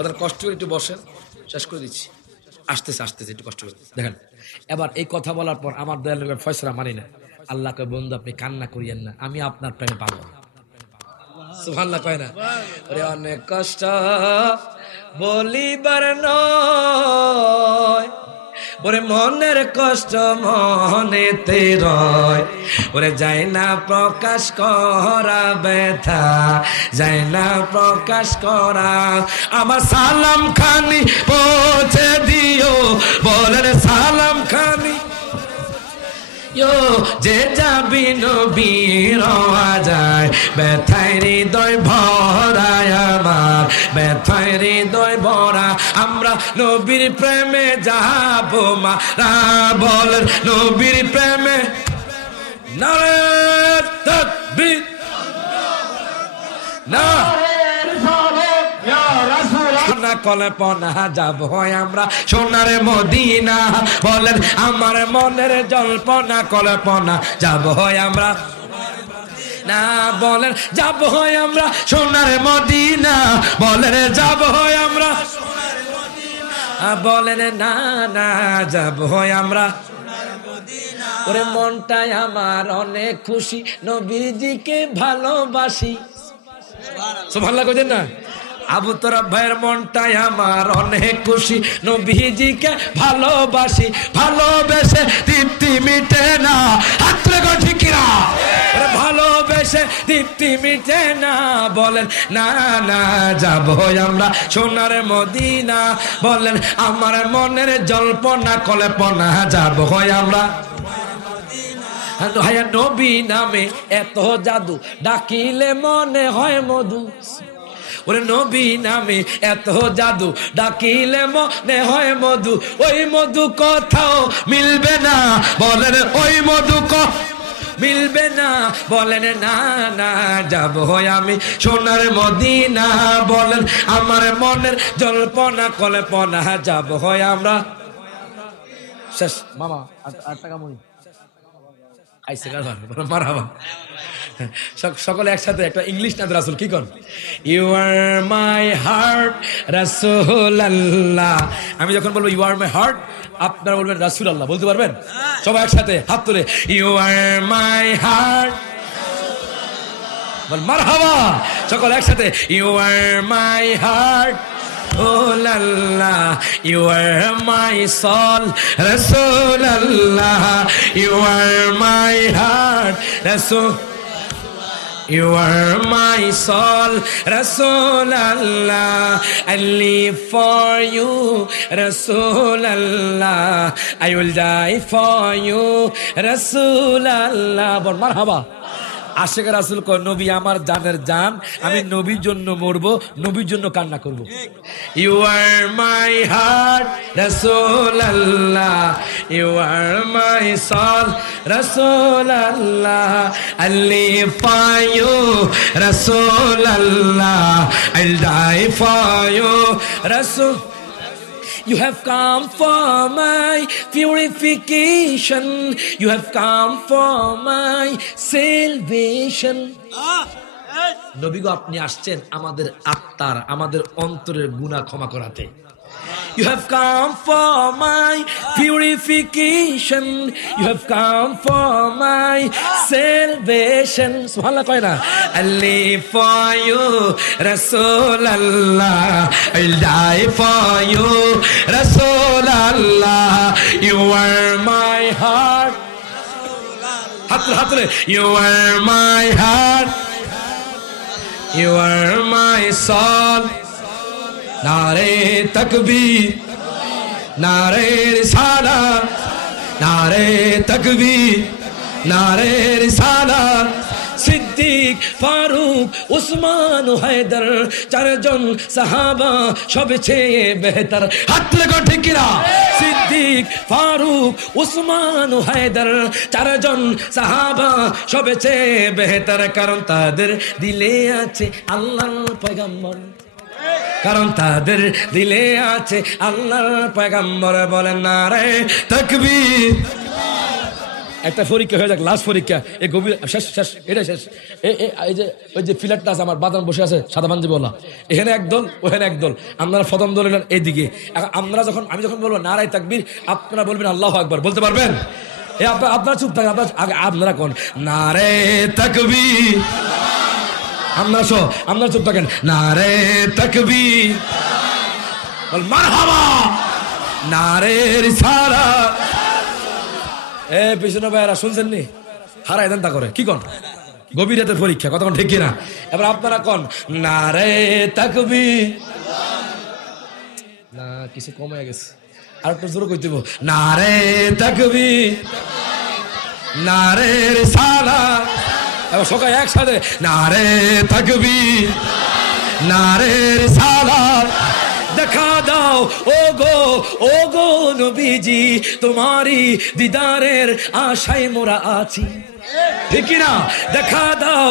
ওদের কষ্ট করে একটু বসেন, শেষ করে দিচ্ছি। আসতেছে আসতেছে, একটু কষ্ট করে দেখেন। এবার এই কথা বলার পর আমার দয়াল নবীর ফয়সালা মানি না। আল্লাহকে বন্ধু আপনি কান্না করিয়েন না, আমি আপনার প্রেমে পাগল। সুবহানাল্লাহ কয় না? ওরে অনেক কষ্ট বলিবার নয়, ওরে মনের কষ্ট মনেতে রয়, ওরে যায় না প্রকাশ করা ব্যথা, যায় না প্রকাশ করা। আমার সালাম খানি পৌঁছে দিও, বলেন সালাম খানি যে যাবি নবীর যায়, ব্যথায় হৃদয় ভরায় আমার, ব্যথায় হৃদয় ভরা। আমরা নবীর প্রেমে যাব মারা, বলেন নবীর প্রেমে নারে তাকবীর না কলে পনা যাব আমরা সোনার মদিনা, বলেন আমার মনের জল্পনা কল্পনা যাব আমরা না, বলেন যাব আমরা সোনার মদিনা, বলেন যাব আমরা, বলেন না না যাব আমরা। ওরে মনটাই আমার অনেক খুশি, নবীজিকে ভালোবাসি। সুবহানাল্লাহ কইতেন না? আবু তরাব ভাইয়ের মনটাই আমার অনেক খুশি, নবীজিকে ভালোবাসি, ভালোবেসে তৃপ্তি মিটে না, হাতরে গো ঠিক কিনা? ভালোবেসে তৃপ্তি মিটে না, বলেন না না যাব আমরা সোনার মদিনা, বলেন আমার মনের জল্পনা কল্পনা যাব আমরা। হায়া নবী নামে এত জাদু, ডাকিলে মনে হয় মধু। ওরে নবী নামে এত জাদু, ডাকিলে মনে হয় মধু। ওই মধু কোথাও মিলবে না, বলেন ওই মধু মিলবে না, বলেন না না যাব আমি সোনার মদিনা, বলেন আমার মনের জল্পনা কল্পনা যাব আমরা। শেষ মামা, আর টাকা মনি আইসে মারাবা। সকলে একসাথে একটা ইংলিশ নাম রাসূল কি কর? ইউ আর মাই হার্ট রাসূলুল্লাহ। আমি যখন বলবো ইউ আর মাই হার্ট, আপনারা বলবেন রাসূলুল্লাহ। বলতে পারবেন? সবাই একসাথে হাত তুলে ইউ আর মাই হার্ট, বল মারহাবা। সকলে একসাথে you are my heart, oh la la, you are my soul, Rasulullah, you are my heart, Rasul, you are my soul, Rasulullah, I live for you, Rasulullah, I will die for you, Rasulullah. বল মারহাবা। আশেক রাসূল কয় নবী আমার জানের জান, আমি নবীর জন্য মরবো, নবীর জন্য কান্না করব। ইউ আর মাই হার্ট রাসূলুল্লাহ, ইউ আর মাই সোল রাসূলুল্লাহ, আই লিভ ফর ইউ রাসূলুল্লাহ, আইল ডাই ফর ইউ রাসূল। You have come for my purification, you have come for my salvation. নবী গো আপনি আসছেন আমাদের আত্মার, আমাদের অন্তরের গুনাহ ক্ষমা করাতে। You have come for my purification, you have come for my salvation. Subhanallah কয় না? I live for you Rasulullah, I'll die for you Rasulullah, you are my heart, হাতরে you are my heart, you are my soul. নারে তাকবীর, নারে রিসালাত, নারে তাকবীর, নারে রিসালাত। সিদ্দিক, ফারুক, উসমান ও হায়দার, চারজন সাহাবা সবচেয়ে বেহতর। হাত লাগো ঠিক কিনা? সিদ্দিক, ফারুক, উসমান ও হায়দার, চারজন সাহাবা সবচেয়ে বেহতর, কারণ তাদের দিলে আছে আল্লাহর পয়গম্বর, কারণ তাদের দিলে আছে আল্লাহর পয়গম্বর। বলেন নারে তাকবীর, একটা পরীক্ষা হয়ে যাক, লাস্ট পরীক্ষা, এই গভীর শেষ শেষ, এটা শেষ। এই যে ওই যে ফিলারটা আছে আমার বাদান বসে আছে সাদা পাঞ্জাবি বলা, এখানে একদল ওখানে একদল, আপনারা প্রথম দল এলেন এইদিকে। আমরা যখন আমি যখন বলবো নারায়ে তাকবীর, আপনারা বলবেন আল্লাহু আকবার, বলতে পারবেন? আপনারা চুপ থাকেন, আপনারা কোন নারায়ে তাকবীর, আপনারা চুপ থাকেন, নারায়ে তাকবীর, বল মারহাবা, নারায়ে রিসালাত। পিছনে ভাইরা শুনছেন নি? হারাই দেন তা করে কি কোন গভীর রাতের পরীক্ষা, কতক্ষণ ঠিক কিনা? এবার আপনারা কোন নারায়ে তাকবীর। না কিছু কমে গেছে, আর একটু জোরে কইতে হবে, নারায়ে তাকবীর, নারায়ে রিসালাত। এবার সবাই একসাথে নারায়ে তাকবীর, নারায়ে রিসালাত। দেখা দাও ও গো নবীজি, তোমারই দিদারের আশায় মোরা আছি, ঠিক না? দেখা দাও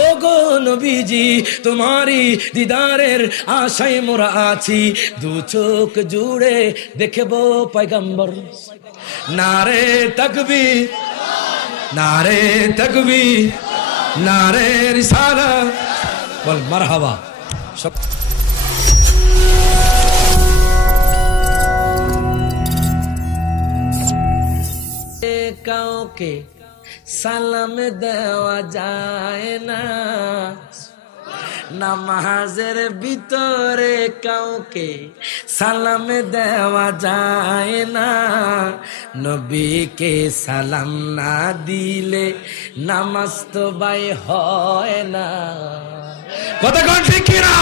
ও গো নবীজি, তোমারই দিদারের আশায় মোরা আছি, দু চোখ জুড়ে দেখবো পয়গম্বর। নারায়ে তাকবীর, নারায়ে তাকবীর, নারায়ে রিসালাত, বল মারহাবা। কাউকে সালাম দেওয়া যায় না, নামাজের ভিতরে কাউকে সালাম দেওয়া যায় না, নবীকে সালাম না দিলে নামাজ তো ভাই হয় না। কথা কোন ঠিক না?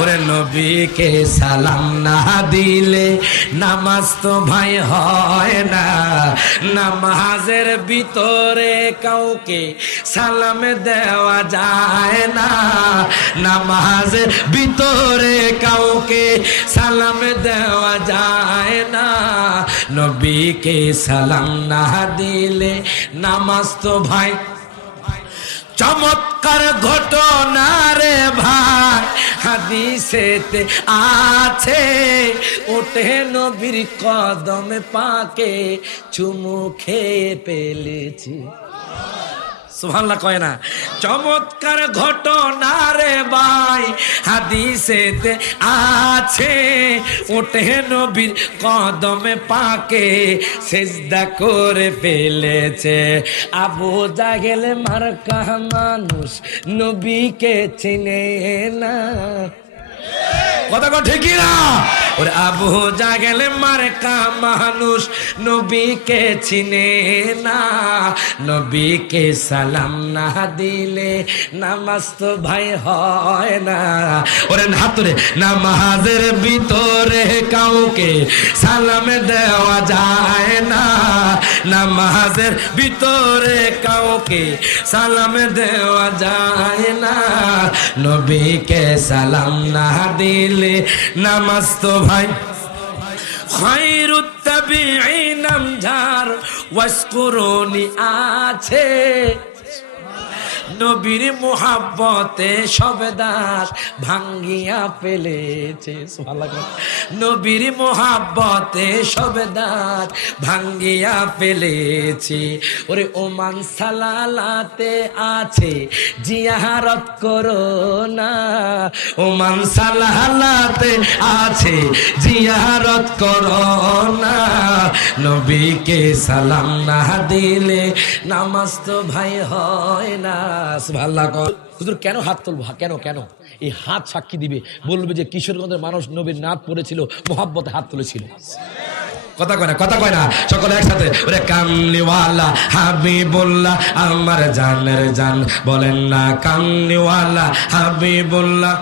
ওরে নবীকে সালাম না দিলে নামাজ তো ভাই হয় না, নামাজের ভিতরে কাউকে সালাম দেওয়া যায় না, নামাজের ভিতরে কাউকে সালাম দেওয়া যায় না, নবীকে সালাম না দিলে নামাজ তো ভাই। চমৎকার ঘটনা রে ভাই হাদিসেতে আছে, ওঠে নবীর কদমে পাকে চুমু খেয়ে পেলেছি। সুবহানাল্লাহ কয় না? চমৎকার ঘটনা রে ভাই হাদিসেতে আছে, ওঠে নবীর কদমে পাকে সিজদা করে ফেলেছে। আবু জাহেল মার্কা মানুষ নবীকে চিনে না। কথা কথা ঠিক না? ওরে আবু জাহেল মার্কা মানুষ নবীকে চিনে না, নবীকে সালাম না দিলে নামাজ তো ভাই হয় না। ওরে হাতরে নামাজের ভিতরে কাউকে সালাম দেওয়া যায় না, নামাজের ভিতরে কাউকে সালাম দেওয়া যায় না, নবীকে সালাম না দিলে নামাজ তো ভাই। খায়রুত তাবিঈন আমজার ওয়াসকুরুনি আছে, নবীর মুহাব্বতে সব দাস ভাঙ্গিয়া ফেলেছে। সুবহানাল্লাহ। নবীর মুহাব্বতে সব দাস ভাঙ্গিয়া ফেলেছে। ওরে ওমান সালালাতে আছে জিয়ারত করো না, ওমান সালালাতে আছে জিয়ারত করো না, নবীকে সালাম না দিলে নামাজ তো ভাই হয় না। হুজুর কেন হাত তুলবো? কেন কেন? এই হাত সাক্ষী দিবে, বলবে যে কিশোরগঞ্জের মানুষ নবীর নাত পড়েছিল, মোহাব্বতে হাত তুলেছিল। কথা কয় না, কথা কয় না, সকলে একসাথে। ওরে কামলিওয়ালা হাবিবুল্লাহ আমার জানের জান, বলেন না কামলিওয়ালা হাবিবুল্লাহ।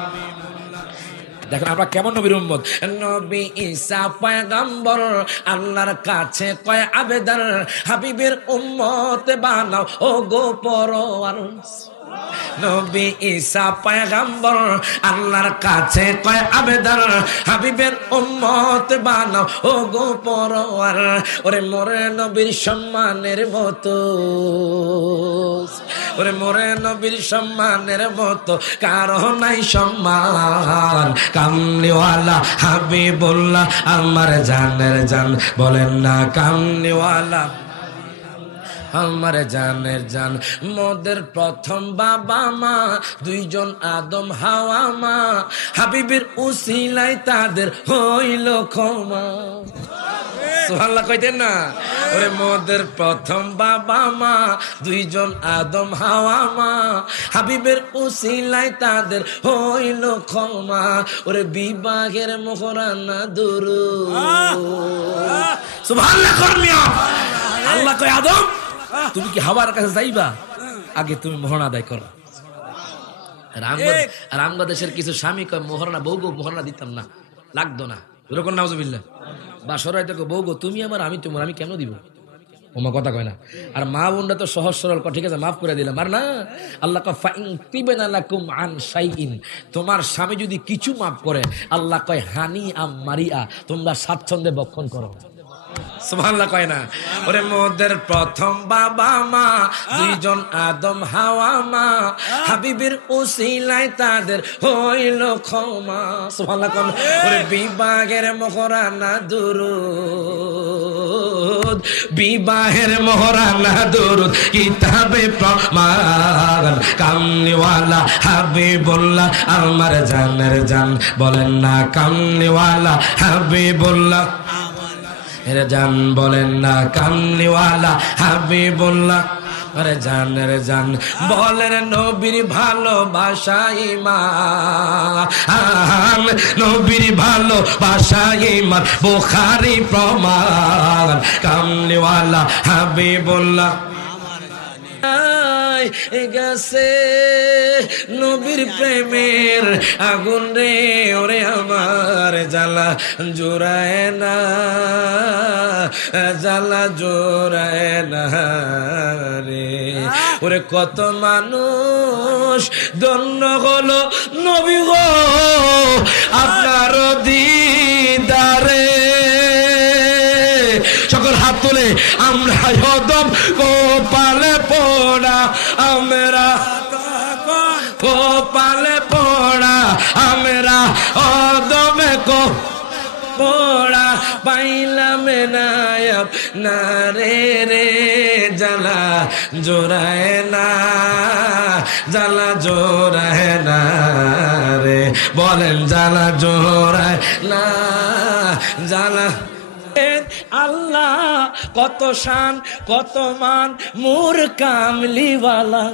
দেখেন আমরা কেমন নবীর উম্মত। নবী ঈসা পয়গম্বর আল্লাহর কাছে কয় আবেদন, হাবিবের উম্মত বানাও ও গো পরওয়ার। নবী ঈসা পয়গম্বর আল্লাহর কাছে কয় আবেদন, হাবিবের উম্মত বানাও ও গো পরওয়ার। ওরে মোরে নবীর সম্মানের মতো, ওরে মোরে নবীর সম্মানের মতো কারো নাই সম্মান। কামলিওয়ালা হাবিবুল্লাহ আমার জানের জান, বলেন না কামলিওয়ালা। আমার জানের জান মোদের প্রথম বাবা মা দুইজন আদম হাওয়া মা হাবিবের উসিলায় তাদের হইল ক্ষমা সুবহানাল্লাহ কইতেন না ওরে মোদের প্রথম বাবা মা দুইজন আদম হাওয়া মা হাবিবের উসিলায় তাদের হইল ক্ষমা ওরে বিবাহের মোহরানা দুরূদ সুবহানাল্লাহ করমিয়া আল্লাহ কয় আদম তুমি কি হাওয়ার কাছে যাইবা আগে তুমি মোহর আদায় করো রামবাদেশের কিছু স্বামী কয় মোহরানা বউ গো মোহরানা দিতাম না লাগতো না এরকম নাউজুবিল্লাহ বা সরাই দেখো বউ গো তুমি আমার আমি তোমার আমি কেন দিব ওমা কথা কয় না আর মা বোনরা তো সহজ সরল ঠিক আছে মাফ করে দিলাম আর না আল্লাহ কয় ফাইন তিবানা লাকুম আন শাইইন তোমার স্বামী যদি কিছু মাফ করে আল্লাহ কয় হানি আম মারিয়া তোমরা স্বাচ্ছন্দ্যে ভক্ষণ করো সুবহানাল্লাহ কয় না ওরে মোদের প্রথম বাবা মা দুইজন আদম হাওয়া মা হাবিবের উসিলায় তাদের হইল ক্ষমা সুবহানাল্লাহ কোন ওরে বিবাহের মোহরানা দুরূদ বিবাহের মোহরানা দুরূদ কিতাবে প্রমাণ কামলিওয়ালা হাবিবুল্লাহ আমার জানের জান বলেন না কামলিওয়ালা হাবিবুল্লাহ এর জান বলেন না কামলিওয়ালা হাবিবুল্লাহ আরে জান রে জান বলেন নবীর ভালোবাসা ঈমান নবীর ভালোবাসা ঈমান বুখারী প্রমাণ কামলিওয়ালা হাবিবুল্লাহ গেছে নবীর প্রেমের আগুন রে ওরে আমার জ্বালা জোড়ায় না জ্বালা জোড়ায় না রে ওরে কত মানুষ ধন্য হলো নবী গো আপনার দিদারে সকল হাত তুলে আমরা হদম কোপালে পোড়া আমরা কোপালে পোড়া আমরা হদমে কো পোড়া পাইলাম নায়াব না রে রে জ্বালা জোড়ায় না জ্বালা জোড়ায় না রে বলেন জ্বালা জোড়ায় না জ্বালা আল্লাহ কত শান কত মান মোর কামলিওয়ালা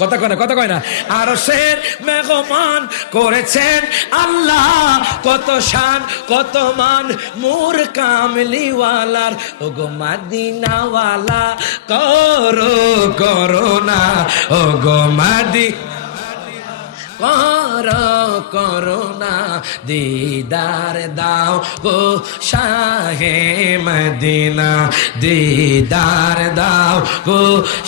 কথা কয় না আরশের মেহমান করেছেন আল্লাহ কত শান কত মান মোর কামলিওয়ালার ওগো মদিনাওয়ালা করো করোনা ওগো করোনা দিদার দাও গো শাহে মদিনা দিদার দাও গো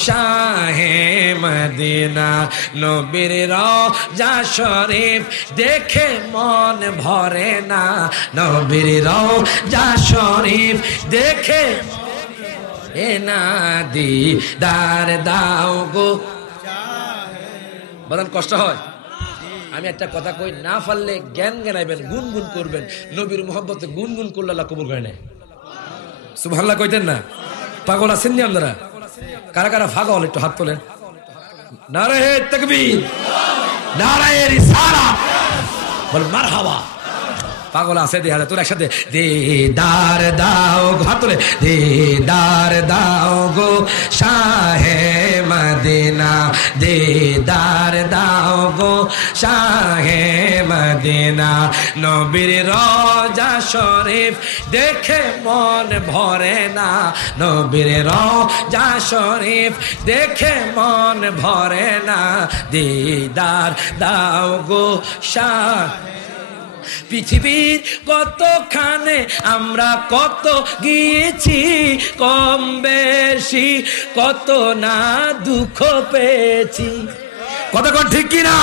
শাহে মদিনা নবীর রওজা শরীফ দেখে মন ভরে না নবীর রওজা শরীফ দেখে না দিদার দাও গো বলেন কষ্ট হয় আমি একটা কথা কই না পারলে জ্ঞান জ্ঞানাইবেন গুনগুন করবেন নবীর মোহাব্বতে গুনগুন করলে আল্লাহ কবুল করে নেয় সুবহানাল্লাহ কইতেন না পাগল আছেন নি আপনারা কারা কারা পাগল একটু হাত তোলেন নারায়ে তাকবীর নারায়ে রিসালাত বল মারহাবা পাগল আছে দেহারে তোর একসাথে দিদার দাও হাত তোলে দিদার দাও গো শাহে মদিনা দিদার দাও গো শাহে মদিনা নবীর রওজা শরীফ দেখে মন ভরে না নবীর রওজা শরীফ দেখে মন ভরে না দিদার দাও গো শাহ পৃথিবীর কতখানে আমরা কত গিয়েছি কম বেশি কত না দুঃখ পেয়েছি কথা কর ঠিক কিনা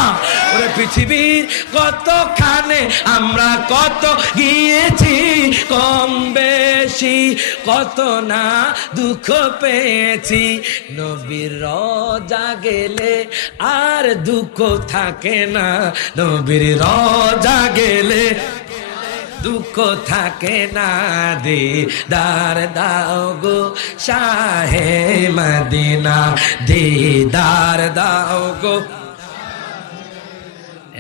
ওরে পৃথিবীর কতখানে আমরা কত গিয়েছি কম বেশি কত না দুঃখ পেয়েছি নবীর রওজা গেলে আর দুঃখ থাকে না নবীর রওজা গেলে দুঃখ থাকে না, দিদার দাও গো শাহে মদিনা, দিদার দাও গো।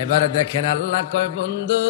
এবার দেখেন আল্লাহ কয় বন্ধু